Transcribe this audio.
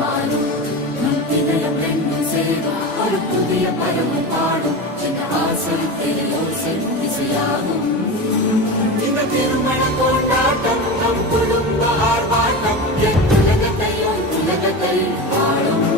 மாறும் இதயம் ரெண்டும் சேரும் ஒரு புதிய பருவம் பாடும் என்ற ஆசை தெளியோசை திசையாகும் இந்த திருமண கொண்டாட்டம் நம் குடும்ப ஆர்ப்பாட்டம் என் உலகத்தை வாழும்